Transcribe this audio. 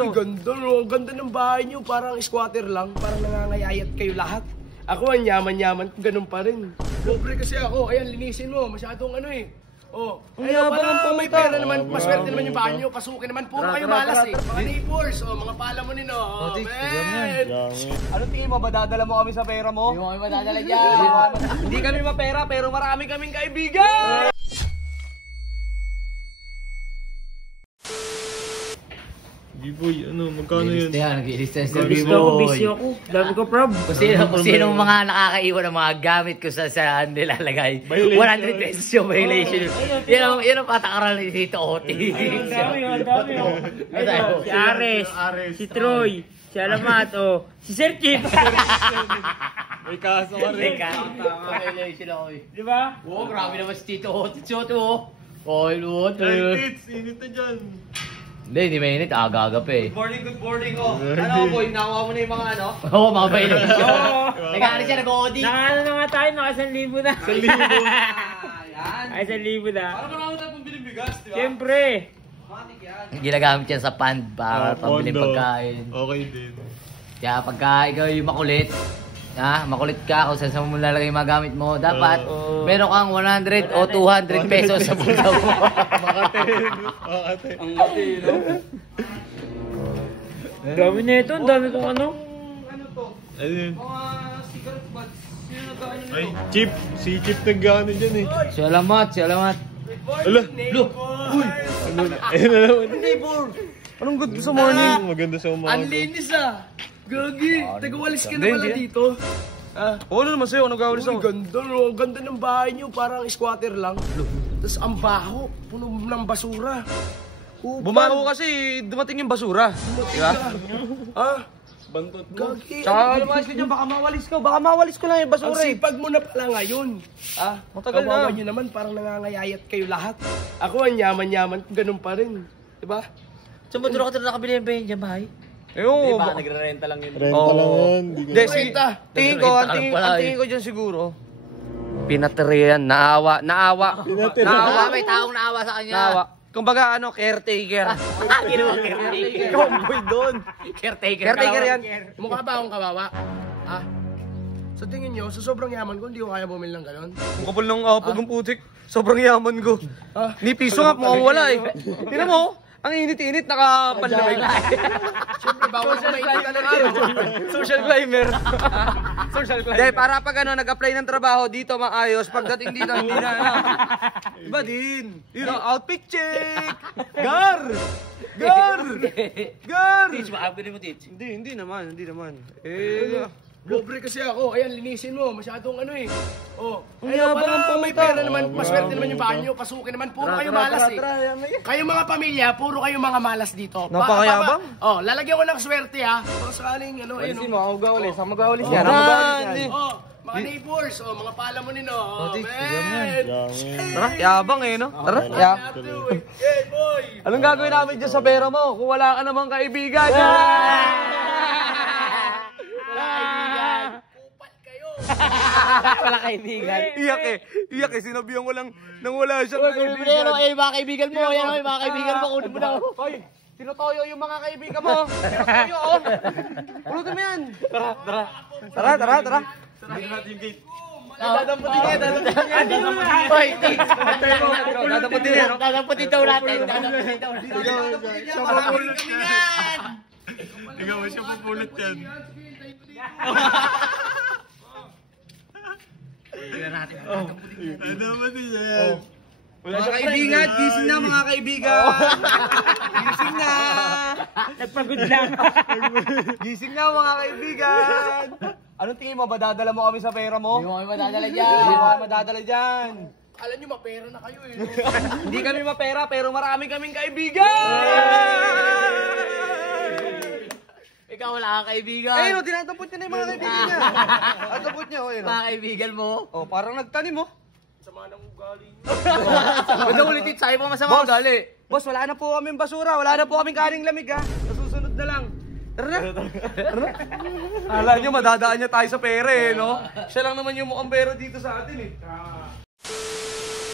Uy, ganda no. Ganda ng bahay nyo. Parang squatter lang. Parang nangangayayat kayo lahat. Ako ang yaman-yaman. Ganun pa rin. Pobre kasi ako. Ayan, linisin mo. Masyadong ano eh. Oh, ayaw pala, may pera naman, maswerte naman yung bahay nyo, pasukin naman, puro kayo malas eh. Mga neighbors, mga pala mo nino, man. Anong tingin mo, ba dadala mo kami sa pera mo? Hindi mo kami madadala dyan. Hindi kami mapera, pero marami kaming kaibigan! B-boy, ano, magkano yun? Nag-ilista sa Busy ako. Dami ko, prob. Kung sino mga nakakaiwan ng mga gamit ko sa saan nilalagay. 100 pesos yung violation. Yan ang patakaran ni Tito Oti. Ang dami. Si Ares, si Troy, si Alamat, si Sir Chip. May kaso ka rin. Violation ako eh. Di ba? Oo, grabe naman si Tito Oti. Oy, Lord. Ay, Tits, init na dyan. Hindi mainit. Aga-aga pa eh. Good morning, oh. Ano, boy, nakuha mo na yung mga ano? Oo, mga violation. Oo. Nag-aalis siya, nag-OD. Naka na nga tayo, naka 1,000 na. 1,000. Yan. Ay, 1,000 na. Parang marami tayo pang binibigas, di ba? Siyempre. Matik yan. Ginagamit yan sa pan para pambili Pondo. pagkain. Okay din. Kaya pagka ikaw yung makulit, makulit ka kung saan mo lalagay yung mga gamit mo, dapat meron kang 100 o 200 pesos sa bulsa mo. Makate. Ang mati, no? Dami na ito, ang dami kong ano. Ano to? Ano yun? Mga cigarette butts. Sino nagkaano Ay, nito? Chip. Si Chip nag-ano dyan eh. Salamat. Ala. Uy. Ano na? Ayun na naman. Neighbor, Anong good sa morning? Maganda sa umaga. ang linis ah. Gagi, tagawalis ka na pala dito. Oo naman sa'yo, ano gawin Uy, ganda no. Ganda ng bahay nyo. Parang squatter lang. Tapos ang baho. Puno ng basura. Bumaho kasi dumating yung basura. Diba? Bantot mo. Gagi. Tsaka lumayas ka dyan, baka mawalis ko lang yung Ang basura eh. sipag mo na pala ngayon. Matagal na. Kawawa nyo naman, parang nangangayayat kayo lahat. Ako ang yaman-yaman, ganun pa rin. Diba? Saan ba doon ka nakabili yung bayan dyan, bahay? Ayun. Nagre-renta lang yun. Renta lang yan. Hindi, tingin ko, ang tingin ko dyan siguro. Pinatira yan, naawa. May taong naawa sa kanya. Naawa. Kumbaga ano, caretaker. Ginawa caretaker. Tomboy doon. Caretaker yan. Mukha ba akong kawawa? Sa tingin nyo, sa sobrang yaman ko, hindi ko kaya bumili ng ganon. Ang kapal ng apog ng putik. Sobrang yaman ko. Ni piso nga, mukhang wala eh. Tingnan mo, ang init-init, nakapanlamig. Siyempre, bawal sa mainit ka lang. Social climber. Social climber. Dahil para pag ano, nag-apply ng trabaho dito maayos, pagdating dito hindi na. Iba din. Yun ang outfit check. Gar! Teach, makabili mo, Teach. Hindi naman. Pobre kasi ako. Ayan, linisin mo. Masyadong ano eh. Ayaw pala, may pera naman. Maswerte naman yung bahay nyo. Pasukin naman. Puro kayo malas eh. Kayo mga pamilya, puro kayo mga malas dito. Napakayabang? Lalagyan ko ng swerte ha. Baka sakaling ano, ayun. Mo, ako gawalis. Ako magawalis yan. Mga neighbors, mga pala mo nino. Man. Tara, yabang eh, no? Tara, Hey, boy! Anong gagawin namin dyan sa pera mo kung wala ka namang kaibigan? Wala kaibigan. Iyak eh. Sinabihan ko lang nang wala siyang Kunin mo na yan, yung mga kaibigan mo. Yan yung mga kaibigan mo. Kunin mo na. Hoy, tinutoyo yung mga kaibigan mo. Tinutoyo, oh. Pulutin mo yan. Tara. Dadamputin yan. Hoy, Teach. Dadamputin yan. Dadamputin daw natin. Ikaw, siya pupulot yan. Ano ba din yan? Mga kaibigan, gising na mga kaibigan. Gising na. Nagpagod lang. Gising na mga kaibigan. Anong tingin mo, ba dadala mo kami sa pera mo? Hindi mo kami madadala Hindi dyan. mo kami madadala dyan. Alam nyo, mapera na kayo eh. Hindi kami mapera, pero marami kaming kaibigan! Ikaw wala kang kaibigan. Eh, no, tinatampot niya na yung mga kaibigan niya. Tinatampot niya, oh, yun. Mga kaibigan mo. Oh, parang nagtanim, oh. Sama ng ugali nyo. Ganda ulit, Teach. Sabi mo masama. Boss, boss, wala na po kaming basura. Wala na po kaming kaning lamig, ha. Nasusunod na lang. Tara na. Alam nyo, madadaan niya tayo sa pera, eh, no? Siya lang naman yung mukhang pera dito sa atin, eh.